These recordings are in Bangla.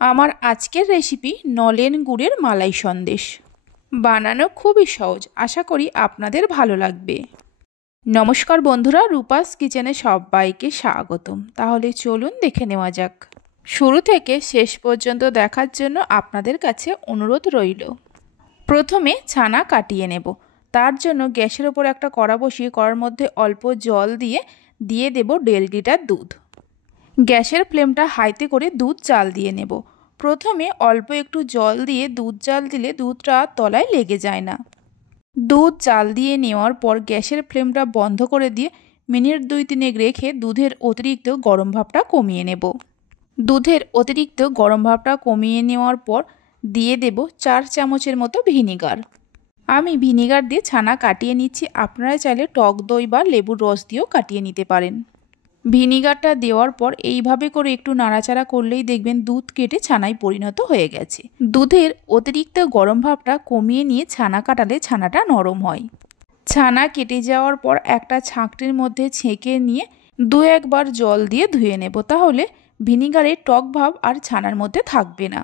আমার আজকের রেসিপি নলেন গুড়ের মালাই সন্দেশ। বানানো খুবই সহজ, আশা করি আপনাদের ভালো লাগবে। নমস্কার বন্ধুরা, রূপাস কিচেনে সবাইকে স্বাগতম। তাহলে চলুন দেখে নেওয়া যাক। শুরু থেকে শেষ পর্যন্ত দেখার জন্য আপনাদের কাছে অনুরোধ রইল। প্রথমে ছানা কাটিয়ে নেব। তার জন্য গ্যাসের ওপর একটা কড়া বসিয়ে কড়ার মধ্যে অল্প জল দিয়ে দেব 1.5 লিটার দুধ। গ্যাসের ফ্লেমটা হাইতে করে দুধ জাল দিয়ে নেব। প্রথমে অল্প একটু জল দিয়ে দুধ জাল দিলে দুধটা তলায় লেগে যায় না। দুধ জাল দিয়ে নেওয়ার পর গ্যাসের ফ্লেমটা বন্ধ করে দিয়ে মিনিট 2-3 রেখে দুধের অতিরিক্ত গরম ভাবটা কমিয়ে নেব। দুধের অতিরিক্ত গরম ভাবটা কমিয়ে নেওয়ার পর দিয়ে দেব 4 চামচের মতো ভিনিগার। আমি ভিনিগার দিয়ে ছানা কাটিয়ে নিচ্ছি, আপনারা চাইলে টক দই বা লেবুর রস দিয়েও কাটিয়ে নিতে পারেন। ভিনিগারটা দেওয়ার পর এইভাবে করে একটু নাড়াচাড়া করলেই দেখবেন দুধ কেটে ছানায় পরিণত হয়ে গেছে। দুধের অতিরিক্ত গরম ভাবটা কমিয়ে নিয়ে ছানা কাটালে ছানাটা নরম হয়। ছানা কেটে যাওয়ার পর একটা ছাঁকটির মধ্যে ছেঁকে নিয়ে 2-1 বার জল দিয়ে ধুয়ে নেব, তাহলে ভিনিগারের টক ভাব আর ছানার মধ্যে থাকবে না।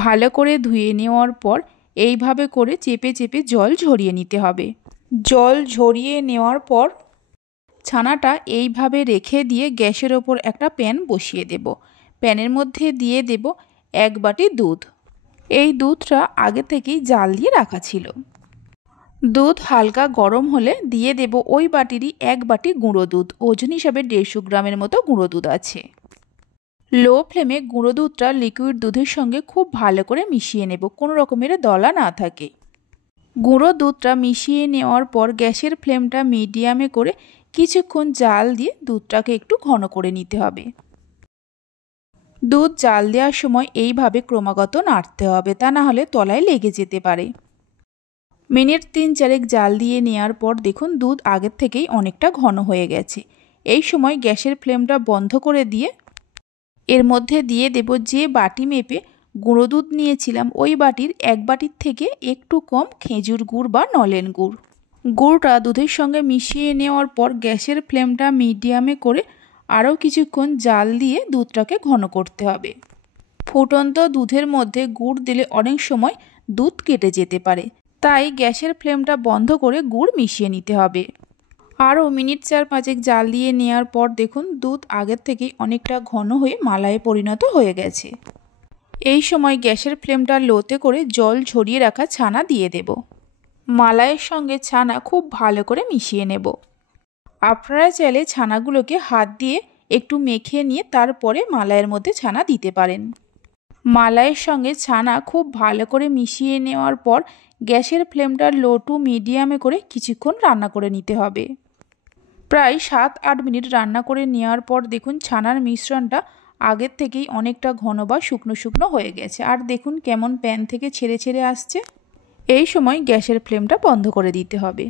ভালো করে ধুয়ে নেওয়ার পর এইভাবে করে চেপে চেপে জল ঝরিয়ে নিতে হবে। জল ঝরিয়ে নেওয়ার পর ছানাটা এইভাবে রেখে দিয়ে গ্যাসের ওপর একটা প্যান বসিয়ে দেব। প্যানের মধ্যে দিয়ে দেব 1 বাটি দুধ। এই দুধটা আগে থেকেই জাল দিয়ে রাখা ছিল। দুধ হালকা গরম হলে দিয়ে দেব ওই বাটিরই 1 বাটি গুঁড়ো দুধ। ওজন হিসাবে 150 গ্রামের মতো গুঁড়ো দুধ আছে। লো ফ্লেমে গুঁড়ো দুধটা লিকুইড দুধের সঙ্গে খুব ভালো করে মিশিয়ে নেব, কোনো রকমের দলা না থাকে। গুঁড়ো দুধটা মিশিয়ে নেওয়ার পর গ্যাসের ফ্লেমটা মিডিয়ামে করে কিছুক্ষণ জাল দিয়ে দুধটাকে একটু ঘন করে নিতে হবে। দুধ জাল দেওয়ার সময় এইভাবে ক্রমাগত নাড়তে হবে, তা না হলে তলায় লেগে যেতে পারে। মিনিট 3-4 জাল দিয়ে নেওয়ার পর দেখুন দুধ আগের থেকেই অনেকটা ঘন হয়ে গেছে। এই সময় গ্যাসের ফ্লেমটা বন্ধ করে দিয়ে এর মধ্যে দিয়ে দেব যে বাটি মেপে গুঁড়ো দুধ নিয়েছিলাম ওই বাটির 1 বাটির থেকে একটু কম খেজুর গুড় বা নলেন গুড়। গুড়টা দুধের সঙ্গে মিশিয়ে নেওয়ার পর গ্যাসের ফ্লেমটা মিডিয়ামে করে আরও কিছুক্ষণ জাল দিয়ে দুধটাকে ঘন করতে হবে। ফুটন্ত দুধের মধ্যে গুড় দিলে অনেক সময় দুধ কেটে যেতে পারে, তাই গ্যাসের ফ্লেমটা বন্ধ করে গুড় মিশিয়ে নিতে হবে। আরও মিনিট 4-5 জাল দিয়ে নেওয়ার পর দেখুন দুধ আগের থেকেই অনেকটা ঘন হয়ে মালাইয়ে পরিণত হয়ে গেছে। এই সময় গ্যাসের ফ্লেমটা লোতে করে জল ঝরিয়ে রাখা ছানা দিয়ে দেব। মালাইয়ের সঙ্গে ছানা খুব ভালো করে মিশিয়ে নেব। আপনারা চাইলে ছানাগুলোকে হাত দিয়ে একটু মেখে নিয়ে তারপরে মালাইয়ের মধ্যে ছানা দিতে পারেন। মালাইয়ের সঙ্গে ছানা খুব ভালো করে মিশিয়ে নেওয়ার পর গ্যাসের ফ্লেমটা লো টু মিডিয়ামে করে কিছুক্ষণ রান্না করে নিতে হবে। প্রায় 7-8 মিনিট রান্না করে নেওয়ার পর দেখুন ছানার মিশ্রণটা আগের থেকেই অনেকটা ঘন বা শুকনো শুকনো হয়ে গেছে, আর দেখুন কেমন প্যান থেকে ছেড়ে ছেড়ে আসছে। এই সময় গ্যাসের ফ্লেমটা বন্ধ করে দিতে হবে।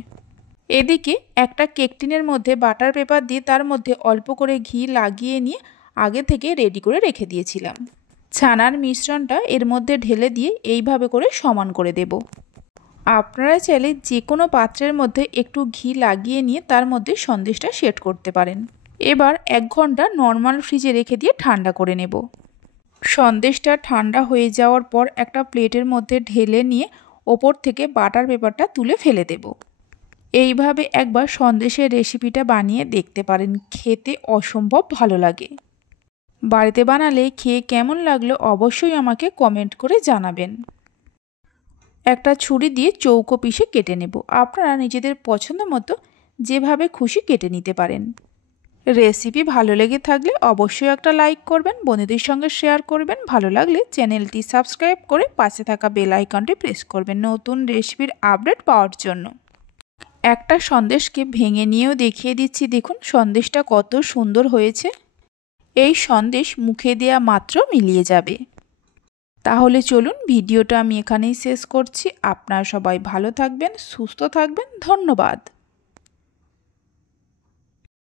এদিকে একটা কেক টিনের মধ্যে বাটার পেপার দিয়ে তার মধ্যে অল্প করে ঘি লাগিয়ে নিয়ে আগে থেকে রেডি করে রেখে দিয়েছিলাম। ছানার মিশ্রণটা এর মধ্যে ঢেলে দিয়ে এইভাবে করে সমান করে দেব। আপনারা চাইলে যে কোনো পাত্রের মধ্যে একটু ঘি লাগিয়ে নিয়ে তার মধ্যে সন্দেশটা সেট করতে পারেন। এবার 1 ঘন্টা নর্মাল ফ্রিজে রেখে দিয়ে ঠান্ডা করে নেব। সন্দেশটা ঠান্ডা হয়ে যাওয়ার পর একটা প্লেটের মধ্যে ঢেলে নিয়ে ওপর থেকে বাটার পেপারটা তুলে ফেলে দেব। এইভাবে একবার সন্দেশের রেসিপিটা বানিয়ে দেখতে পারেন, খেতে অসম্ভব ভালো লাগে। বাড়িতে বানালে খেয়ে কেমন লাগলো অবশ্যই আমাকে কমেন্ট করে জানাবেন। একটা ছুরি দিয়ে চৌকো পিসে কেটে নেব। আপনারা নিজেদের পছন্দ মতো যেভাবে খুশি কেটে নিতে পারেন। রেসিপি ভালো লেগে থাকলে অবশ্যই একটা লাইক করবেন, বন্ধুদের সঙ্গে শেয়ার করবেন। ভালো লাগলে চ্যানেলটি সাবস্ক্রাইব করে পাশে থাকা বেল আইকনটি প্রেস করবেন নতুন রেসিপির আপডেট পাওয়ার জন্য। একটা সন্দেশকে ভেঙে নিয়েও দেখিয়ে দিচ্ছি, দেখুন সন্দেশটা কত সুন্দর হয়েছে। এই সন্দেশ মুখে দেয়া মাত্র মিলিয়ে যাবে। তাহলে চলুন ভিডিওটা আমি এখানেই শেষ করছি। আপনারা সবাই ভালো থাকবেন, সুস্থ থাকবেন। ধন্যবাদ।